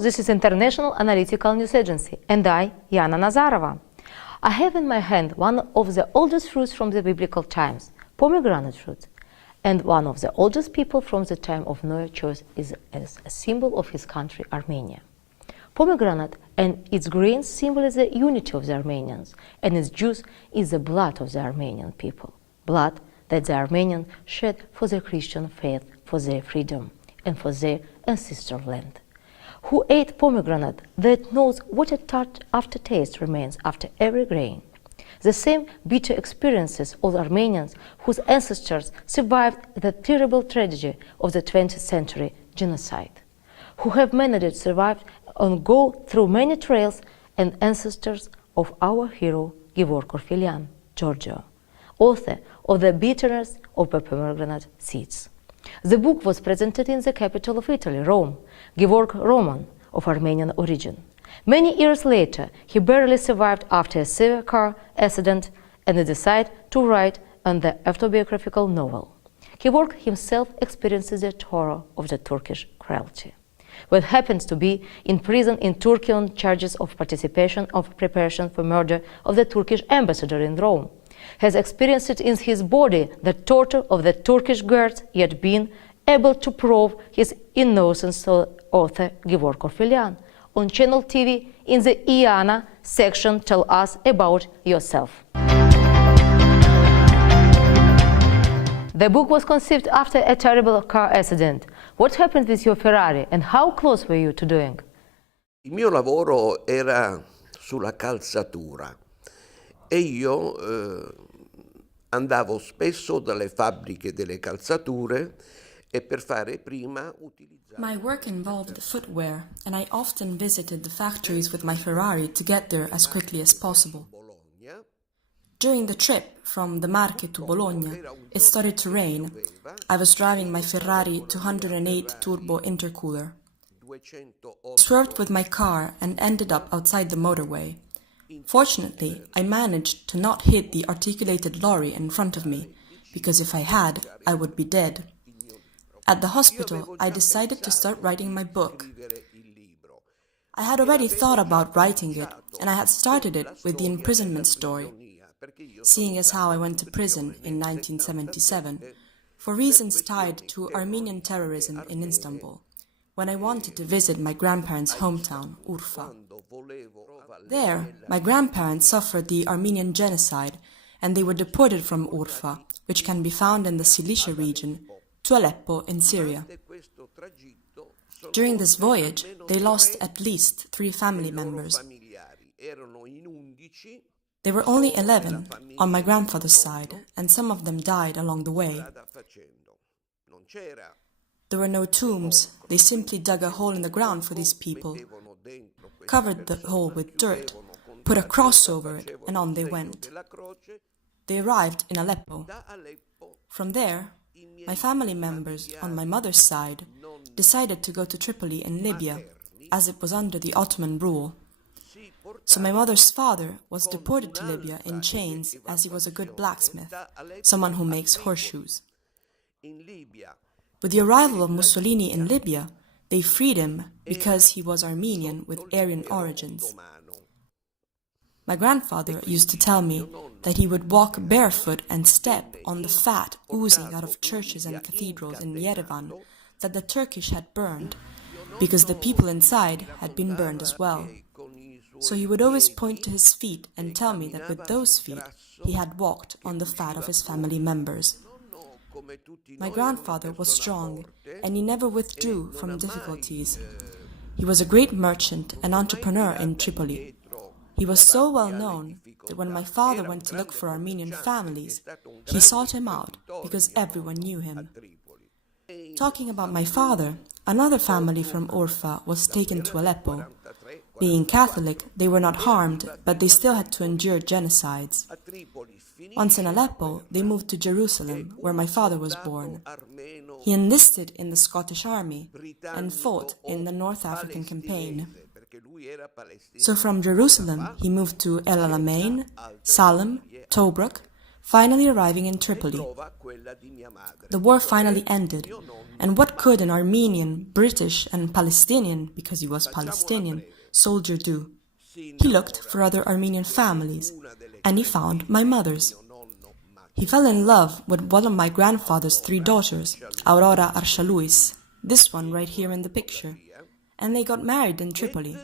this is International Analytical News Agency, and I, Yana Nazarova. I have in my hand one of the oldest fruits from the biblical times, pomegranate fruit, and one of the oldest people from the time of Noah chose it as a symbol of his country, Armenia. Pomegranate and its grains symbolize the unity of the Armenians, and its juice is the blood of the Armenian people, blood that the Armenians shed for their Christian faith, for their freedom, and for their ancestral land. Who ate pomegranate that knows what a tart aftertaste remains after every grain. The same bitter experiences of the Armenians whose ancestors survived the terrible tragedy of the 20th century genocide, who have managed to survive and go through many trails, and ancestors of our hero Georg Orfilyan, Giorgio, author of The Bitterness of the Pomegranate Seeds. The book was presented in the capital of Italy, Rome, Georg Roman, of Armenian origin. Many years later, he barely survived after a severe car accident and decided to write an autobiographical novel. Georg himself experiences the horror of the Turkish cruelty. When happens to be in prison in Turkey on charges of participation of preparation for murder of the Turkish ambassador in Rome, has experienced in his body the torture of the Turkish guards, yet been able to prove his innocence, so author Georg Orfilyan. On Channel TV, in the Iana section, tell us about yourself. The book was conceived after a terrible car accident. What happened with your Ferrari and how close were you to doing? Il mio lavoro era sulla calzatura e io andavo spesso dalle fabbriche delle calzature e per fare prima utilizzavo. My work involved footwear, and I often visited the factories with my Ferrari to get there as quickly as possible. During the trip from the Marche to Bologna, it started to rain. I was driving my Ferrari 208 turbo intercooler. Swerved with my car and ended up outside the motorway. Fortunately, I managed to not hit the articulated lorry in front of me, because if I had, I would be dead. At the hospital, I decided to start writing my book. I had already thought about writing it, and I had started it with the imprisonment story, seeing as how I went to prison in 1977 for reasons tied to Armenian terrorism in Istanbul, when I wanted to visit my grandparents' hometown, Urfa. There, my grandparents suffered the Armenian genocide, and they were deported from Urfa, which can be found in the Cilicia region, to Aleppo in Syria. During this voyage, they lost at least 3 family members. They were only 11 on my grandfather's side, and some of them died along the way. There were no tombs. They simply dug a hole in the ground for these people, covered the hole with dirt, put a cross over it, and on they went. They arrived in Aleppo. From there, my family members on my mother's side decided to go to Tripoli in Libya, as it was under the Ottoman rule. So my mother's father was deported to Libya in chains, as he was a good blacksmith, someone who makes horseshoes. With the arrival of Mussolini in Libya, they freed him because he was Armenian with Aryan origins. My grandfather used to tell me that he would walk barefoot and step on the fat oozing out of churches and cathedrals in Yerevan that the Turkish had burned, because the people inside had been burned as well. So he would always point to his feet and tell me that with those feet he had walked on the fat of his family members. My grandfather was strong, and he never withdrew from difficulties. He was a great merchant and entrepreneur in Tripoli. He was so well known that when my father went to look for Armenian families, he sought him out because everyone knew him. Talking about my father, another family from Urfa was taken to Aleppo. Being Catholic, they were not harmed, but they still had to endure genocides. Once in Aleppo, they moved to Jerusalem, where my father was born. He enlisted in the Scottish Army and fought in the North African campaign. So from Jerusalem, he moved to El Alamein, Salem, Tobruk, finally arriving in Tripoli. The war finally ended, and what could an Armenian, British, and Palestinian, because he was Palestinian, soldier do? He looked for other Armenian families, and he found my mother's. He fell in love with one of my grandfather's 3 daughters, Aurora Arshaluis, this one right here in the picture, and they got married in Tripoli.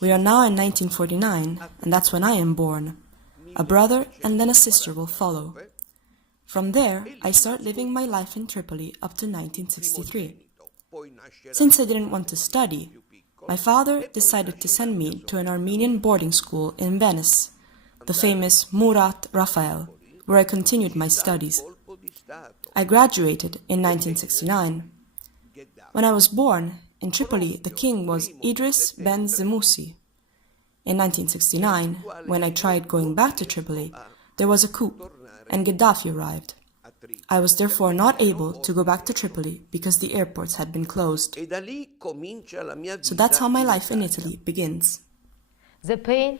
We are now in 1949, and that's when I am born. A brother and then a sister will follow. From there, I start living my life in Tripoli up to 1963. Since I didn't want to study, my father decided to send me to an Armenian boarding school in Venice, the famous Murat Raphael, where I continued my studies. I graduated in 1969. When I was born, in Tripoli the king was Idris Ben Zemoussi. In 1969, when I tried going back to Tripoli, there was a coup, and Gaddafi arrived. I was therefore not able to go back to Tripoli because the airports had been closed. So that's how my life in Italy begins. The pain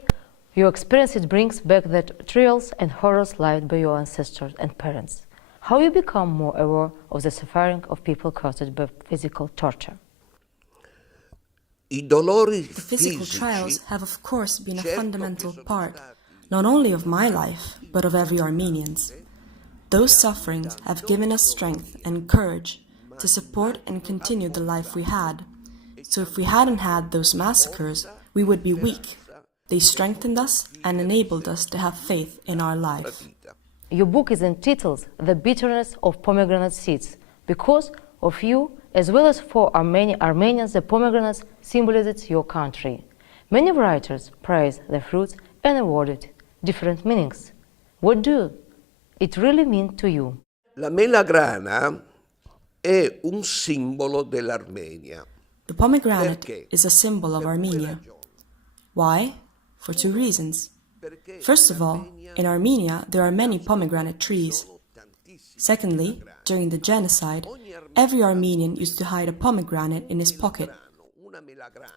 you experience, it brings back the trials and horrors lived by your ancestors and parents. How you become more aware of the suffering of people caused by physical torture. The physical trials have of course been a fundamental part, not only of my life, but of every Armenian's. Those sufferings have given us strength and courage to support and continue the life we had. So if we hadn't had those massacres, we would be weak. They strengthened us and enabled us to have faith in our life. Your book is entitled The Bitterness of Pomegranate Seeds. Because of you, as well as for many Armenians, the pomegranate symbolizes your country. Many writers praise the fruits and award it different meanings. What do it really mean to you? La melagrana è un simbolo dell'Armenia. The pomegranate is a symbol of Armenia. Why? For 2 reasons. First of all, in Armenia there are many pomegranate trees. Secondly, during the genocide, every Armenian used to hide a pomegranate in his pocket.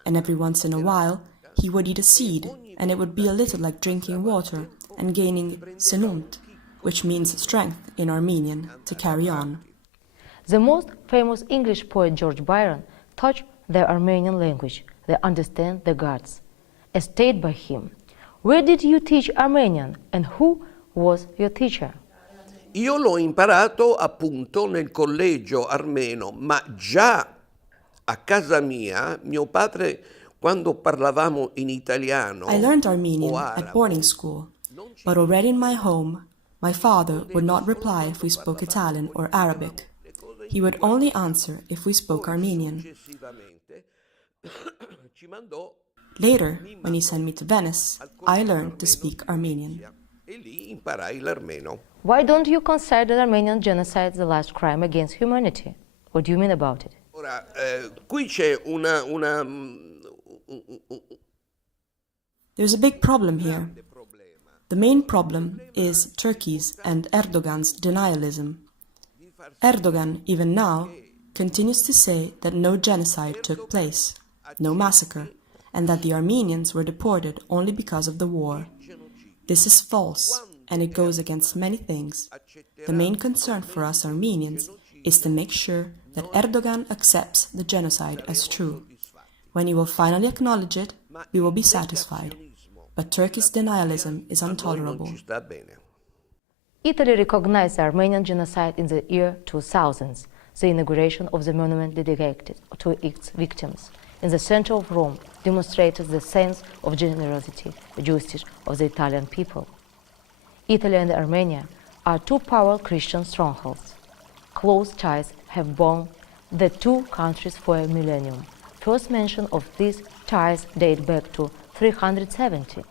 And every once in a while, he would eat a seed, and it would be a little like drinking water and gaining senunt, which means strength in Armenian, to carry on. The most famous English poet George Byron taught the Armenian language. They understand the gods. As stated by him, where did you teach Armenian and who was your teacher? Io l'ho imparato appunto nel collegio armeno, ma già a casa mia, mio padre, quando parlavamo in italiano I learned Armenian at boarding school, but already in my home, my father would not reply if we spoke Italian or Arabic. He would only answer if we spoke Armenian. Later, when he sent me to Venice, I learned to speak Armenian. Why don't you consider the Armenian genocide the last crime against humanity? What do you mean about it? Ora, qui c'è There's a big problem here. The main problem is Turkey's and Erdogan's denialism. Erdogan, even now, continues to say that no genocide took place, no massacre, and that the Armenians were deported only because of the war. This is false, and it goes against many things. The main concern for us Armenians is to make sure that Erdogan accepts the genocide as true. When he will finally acknowledge it, we will be satisfied. But Turkey's denialism is intolerable. Italy recognized the Armenian genocide in the year 2000, the inauguration of the monument dedicated to its victims in the center of Rome demonstrated the sense of generosity and justice of the Italian people. Italy and Armenia are 2 powerful Christian strongholds. Close ties have bound the 2 countries for a millennium. First mention of these ties date back to 370.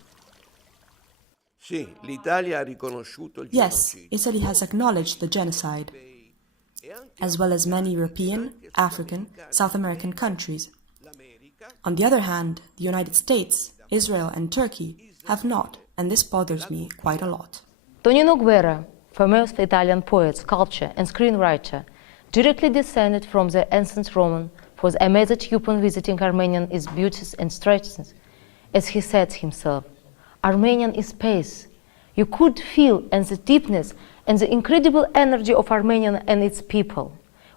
Yes, Italy has acknowledged the genocide, as well as many European, African, South American countries. On the other hand, the United States, Israel and Turkey have not, and this bothers me quite a lot. Tonino Guerra, famous Italian poet, sculptor and screenwriter, directly descended from the ancient Roman, for the amazed upon visiting Armenian is beauties and strengths. As he said himself, Armenian is space, You could feel and the deepness and the incredible energy of Armenia and its people.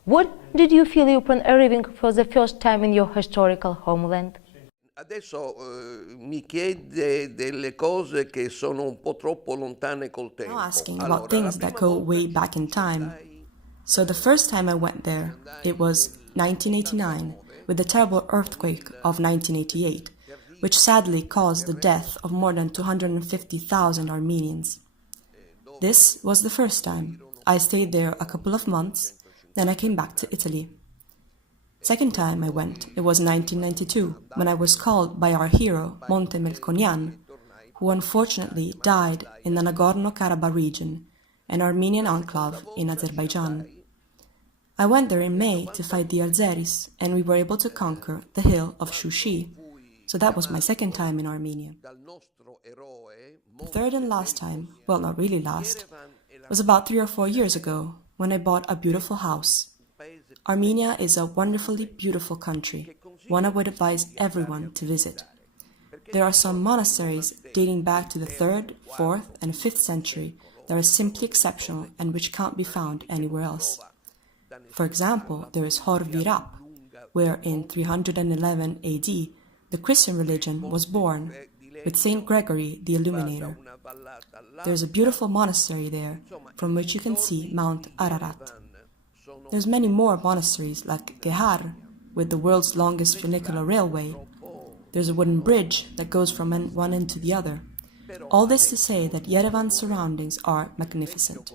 What did you feel upon arriving for the first time in your historical homeland? Adesso mi chiede delle cose che sono un po' troppo lontane col tempo. Now asking Allora, about things la that prima go volta way che back in time. andai So the first time I went there, it was 1989, with the terrible earthquake of 1988, which sadly caused the death of more than 250,000 Armenians. This was the first time. I stayed there a couple of months, then I came back to Italy. Second time I went, it was 1992, when I was called by our hero, Monte Melkonian, who unfortunately died in the Nagorno-Karabakh region, an Armenian enclave in Azerbaijan. I went there in May to fight the Azeris, and we were able to conquer the hill of Shushi. So that was my second time in Armenia. The third and last time, well, not really last, was about 3 or 4 years ago, when I bought a beautiful house. Armenia is a wonderfully beautiful country, one I would advise everyone to visit. There are some monasteries dating back to the 3rd, 4th, and 5th century that are simply exceptional and which can't be found anywhere else. For example, there is Hor Virap, where in 311 AD the Christian religion was born, with Saint Gregory the Illuminator. There's a beautiful monastery there, from which you can see Mount Ararat. There's many more monasteries like Gehar, with the world's longest funicular railway. There's a wooden bridge that goes from one end to the other. All this to say that Yerevan's surroundings are magnificent.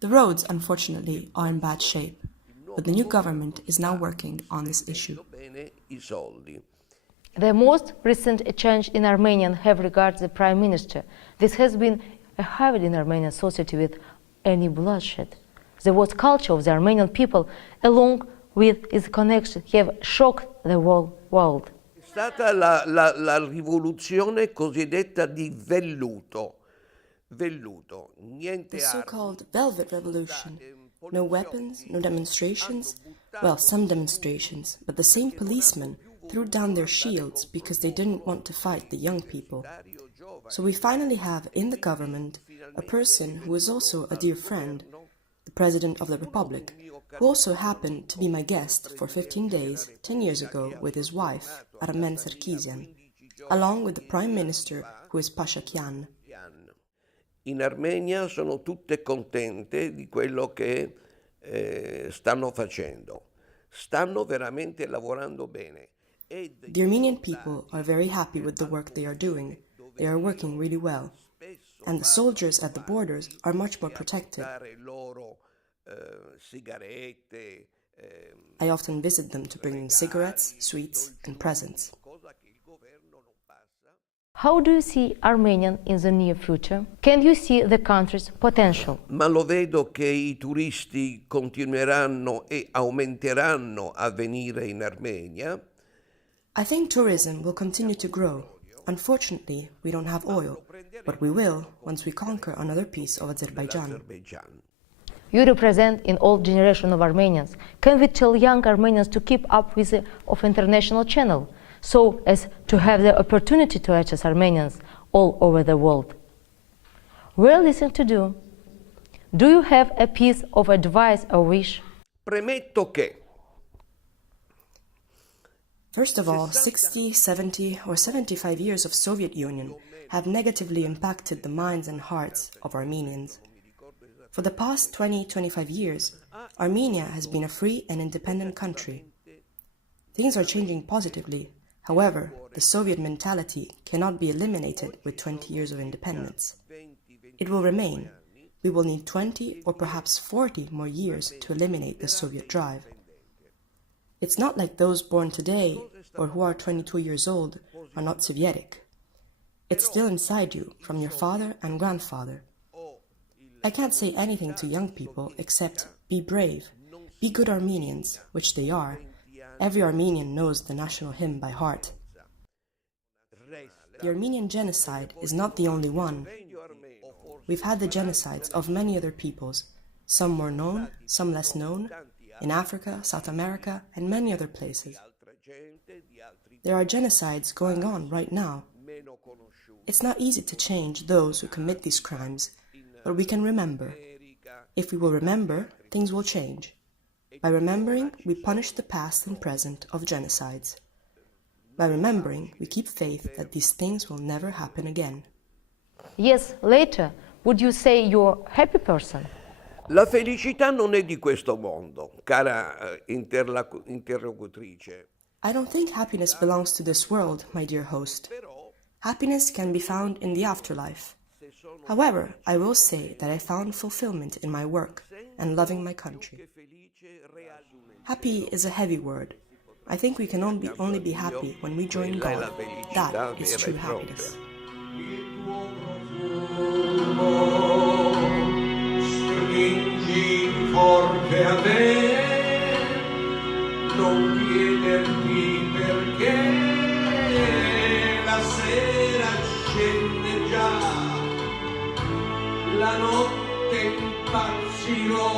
The roads, unfortunately, are in bad shape, but the new government is now working on this issue. The most recent change in Armenia have regarded the Prime Minister. This has been a habit in Armenian society with any bloodshed. The war culture of the Armenian people, along with its connection, have shocked the whole world. È stata la rivoluzione cosiddetta di velluto. The so-called Velvet Revolution. No weapons, no demonstrations. Well, some demonstrations, but the same policemen threw down their shields because they didn't want to fight the young people. So we finally have in the government a person who is also a dear friend, the President of the Republic, who also happened to be my guest for 15 days 10 years ago with his wife, Armen Sarkisian, along with the Prime Minister, who is Pashakian. In Armenia sono tutte contente di quello che stanno facendo. Stanno veramente lavorando bene. The Armenian people are very happy with the work they are doing. They are working really well. And the soldiers at the borders are much more protected. I often visit them to bring them cigarettes, sweets, and presents. How do you see Armenia in the near future? Can you see the country's potential? Ma lo vedo che i turisti continueranno e aumenteranno a venire in Armenia. I think tourism will continue to grow. Unfortunately, we don't have oil, but we will once we conquer another piece of Azerbaijan. You represent an old generation of Armenians. Can we tell young Armenians to keep up with the international channel, so as to have the opportunity to access Armenians all over the world? We're listening to you. Do you have a piece of advice or wish? Premetto che First of all, 60, 70, or 75 years of Soviet Union have negatively impacted the minds and hearts of Armenians. For the past 20-25 years, Armenia has been a free and independent country. Things are changing positively. However, the Soviet mentality cannot be eliminated with 20 years of independence. It will remain. We will need 20 or perhaps 40 more years to eliminate the Soviet drive. It's not like those born today or who are 22 years old are not Sovietic. It's still inside you from your father and grandfather. I can't say anything to young people except be brave, be good Armenians, which they are. Every Armenian knows the national hymn by heart. The Armenian genocide is not the only one. We've had the genocides of many other peoples, some more known, some less known, in Africa, South America, and many other places. There are genocides going on right now. It's not easy to change those who commit these crimes, but we can remember. If we will remember, things will change. By remembering, we punish the past and present of genocides. By remembering, we keep faith that these things will never happen again. Yes, later, would you say you're a happy person? La felicità non è di questo mondo, cara interlocutrice. I don't think happiness belongs to this world, my dear host. Happiness can be found in the afterlife. However, I will say that I found fulfillment in my work and loving my country. Happy is a heavy word. I think we can only be happy when we join God. That is true happiness. Stringi forte a me, non chiederti perché la sera scende già, la notte impazzirò,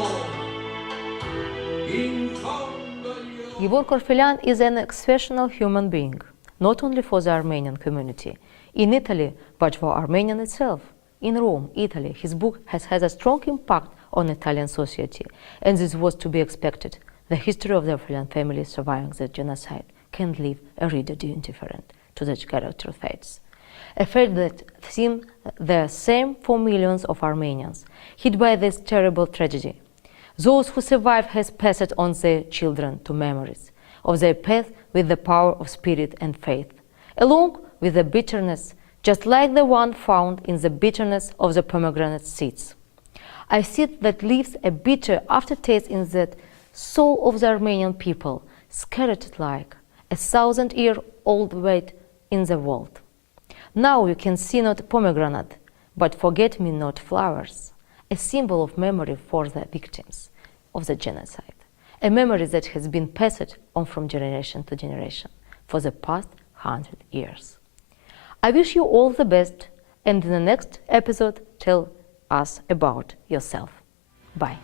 in fondo agli occhi. Yegor Korfelyan is an exceptional human being, not only for the Armenian community in Italy, but for Armenian itself. In Rome, Italy, his book has had a strong impact on Italian society, and this was to be expected. The history of the Korfelyan family surviving the genocide can leave a reader indifferent to the character fates. A fate that seemed the same for millions of Armenians, hit by this terrible tragedy. Those who survived has passed on their children to memories of their path with the power of spirit and faith, along with the bitterness, just like the one found in the bitterness of the pomegranate seeds. A seed that leaves a bitter aftertaste in the soul of the Armenian people, scattered like a 1,000-year-old weight in the world. Now you can see not pomegranate, but forget-me-not flowers, a symbol of memory for the victims of the genocide, a memory that has been passed on from generation to generation for the past 100 years. I wish you all the best, and in the next episode tell us about yourself. Bye.